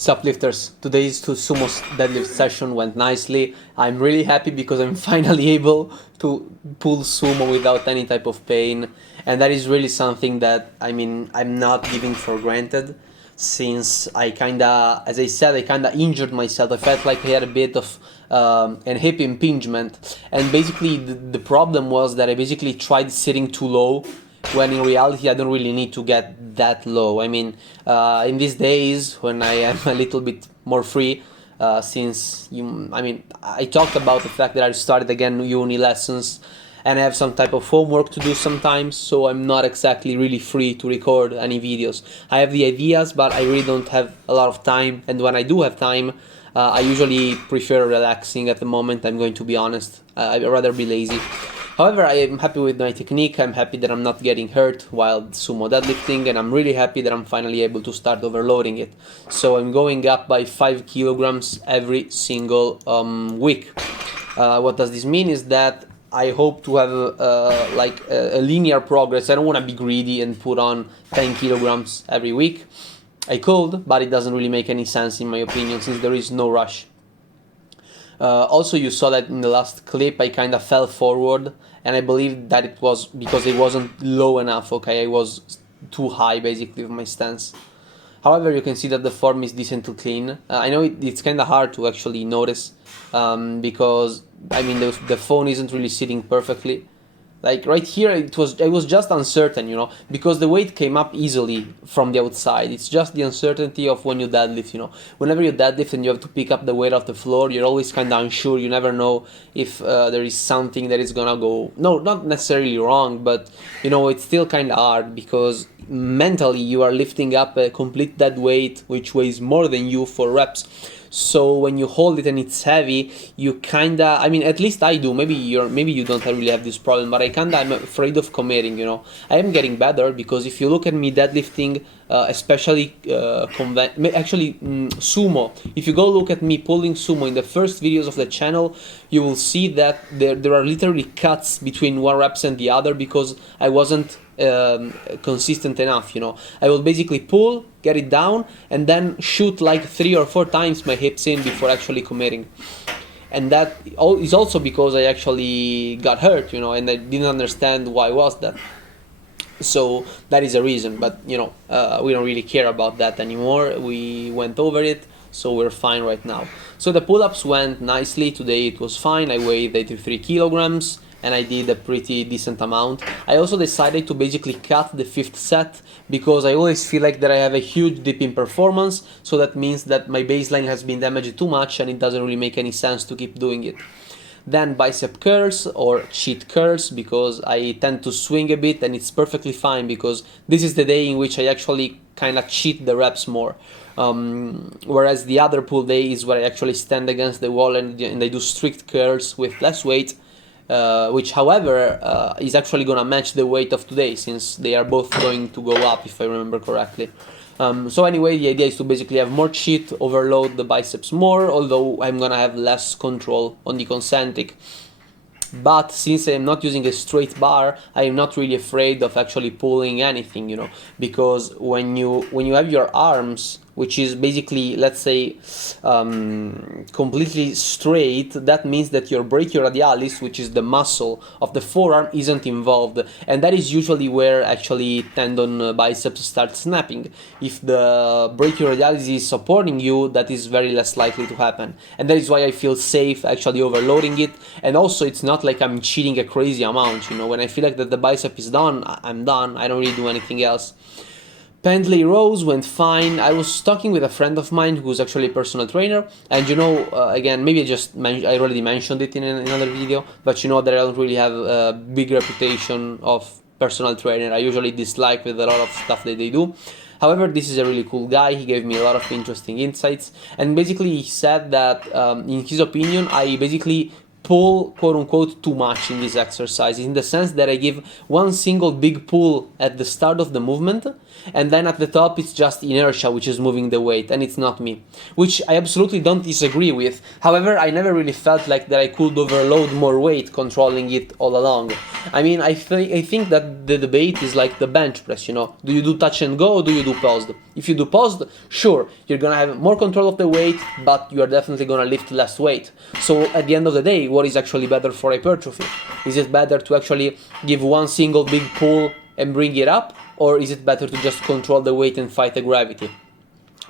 Suplifters, today's two sumo deadlift session went nicely. I'm really happy because I'm finally able to pull sumo without any type of pain, and that is really something that I'm not giving for granted, since as I said, I kinda injured myself. I felt like I had a bit of an hip impingement, and basically the problem was that I basically tried sitting too low, when in reality I don't really need to get that low. In these days when I am a little bit more free, I talked about the fact that I started again uni lessons and I have some type of homework to do sometimes, so I'm not exactly really free to record any videos. I have the ideas, but I really don't have a lot of time, and when I do have time, I usually prefer relaxing at the moment. I'm going to be honest. I'd rather be lazy. However, I am happy with my technique. I'm happy that I'm not getting hurt while sumo deadlifting, and I'm really happy that I'm finally able to start overloading it. So I'm going up by 5 kilograms every single week. What does this mean is that I hope to have a linear progress. I don't want to be greedy and put on 10 kilograms every week. I could, but it doesn't really make any sense in my opinion, since there is no rush. Also, you saw that in the last clip I kind of fell forward, and I believe that it was because it wasn't low enough, okay? I was too high basically with my stance. However, you can see that the form is decently clean. I know it's kind of hard to actually notice because the phone isn't really sitting perfectly. Like right here, I was just uncertain, because the weight came up easily from the outside. It's just the uncertainty of when you deadlift, Whenever you deadlift and you have to pick up the weight off the floor, you're always kind of unsure. You never know if there is something that is gonna go, no, not necessarily wrong, but it's still kind of hard because mentally you are lifting up a complete dead weight which weighs more than you for reps. So when you hold it and it's heavy, you kinda, at least I do, maybe you don't really have this problem, but I'm afraid of committing, I am getting better, because if you look at me deadlifting, especially sumo, if you go look at me pulling sumo in the first videos of the channel, you will see that there are literally cuts between one reps and the other because I wasn't consistent enough. I will basically pull, get it down, and then shoot like 3 or 4 times my hips in before actually committing. And that is also because I actually got hurt, and I didn't understand why was that. So that is a reason, but we don't really care about that anymore. We went over it, so we're fine right now. So the pull-ups went nicely today. It was fine. I weighed 83 kilograms and I did a pretty decent amount. I also decided to basically cut the 5th set because I always feel like that I have a huge dip in performance, so that means that my baseline has been damaged too much and it doesn't really make any sense to keep doing it. Then bicep curls or cheat curls, because I tend to swing a bit, and it's perfectly fine because this is the day in which I actually kind of cheat the reps more. Whereas the other pull day is where I actually stand against the wall and I do strict curls with less weight, which however is actually gonna match the weight of today, since they are both going to go up if I remember correctly. So anyway, the idea is to basically have more cheat, overload the biceps more, although I'm gonna have less control on the concentric. But since I'm not using a straight bar, I am not really afraid of actually pulling anything, because when you have your arms, which is basically, let's say, completely straight, that means that your brachioradialis, which is the muscle of the forearm, isn't involved, and that is usually where actually tendon biceps start snapping. If the brachioradialis is supporting you, that is very less likely to happen, and that is why I feel safe actually overloading it. And also, it's not like I'm cheating a crazy amount, when I feel like that the bicep is done, I'm done. I don't really do anything else. Pendlay rows went fine. I was talking with a friend of mine who's actually a personal trainer, and again, maybe I already mentioned it in another video, but that I don't really have a big reputation of personal trainer. I usually dislike with a lot of stuff that they do. However, this is a really cool guy. He gave me a lot of interesting insights, and basically he said that in his opinion, I basically pull quote unquote too much in this exercise, in the sense that I give one single big pull at the start of the movement, and then at the top it's just inertia which is moving the weight, and it's not me, which I absolutely don't disagree with. However, I never really felt like that I could overload more weight controlling it all along. I mean, I think that the debate is like the bench press, you know. Do you do touch and go, or do you do paused? If you do paused, sure, you're gonna have more control of the weight, but you are definitely gonna lift less weight. So at the end of the day, what is actually better for hypertrophy? Is it better to actually give one single big pull and bring it up, or is it better to just control the weight and fight the gravity?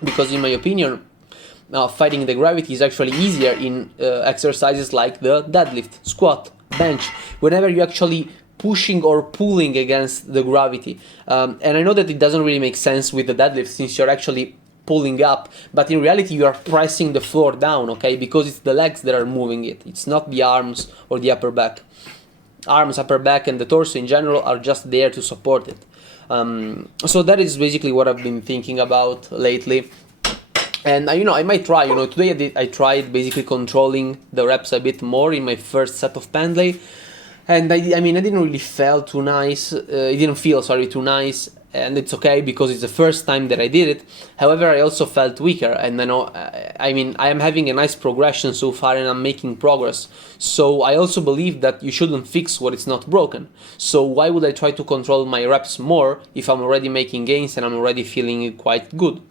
Because in my opinion, fighting the gravity is actually easier in exercises like the deadlift, squat, bench, whenever you're actually pushing or pulling against the gravity. And I know that it doesn't really make sense with the deadlift, since you're actually pulling up, but in reality you are pressing the floor down, okay, because it's the legs that are moving it, it's not the arms or the upper back. Arms, upper back, and the torso in general are just there to support it. So that is basically what I've been thinking about lately. And I might try, today I tried basically controlling the reps a bit more in my first set of pendlay, and I mean I didn't really feel too nice, too nice, and it's okay because it's the first time that I did it. However, I also felt weaker, and I am having a nice progression so far and I'm making progress. So I also believe that you shouldn't fix what is not broken. So why would I try to control my reps more if I'm already making gains and I'm already feeling quite good?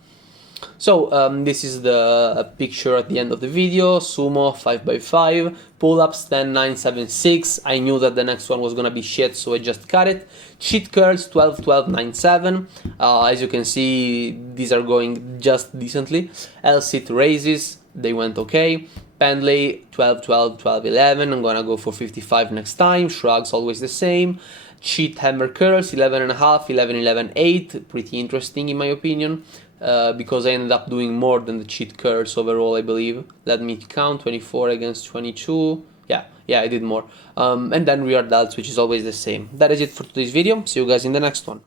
So this is the picture at the end of the video. Sumo 5x5, pull-ups 10, 9, 7, 6. I knew that the next one was gonna be shit, so I just cut it. Cheat curls 12, 12, 9, 7. As you can see, these are going just decently. L-sit raises, they went okay. Pendlay 12, 12, 12, 11. I'm gonna go for 55 next time. Shrugs always the same. Cheat hammer curls 11.5, 11, 11, 8. Pretty interesting in my opinion. Because I ended up doing more than the cheat curls overall, I believe. Let me count, 24 against 22. Yeah, I did more. And then rear delts, which is always the same. That is it for today's video. See you guys in the next one.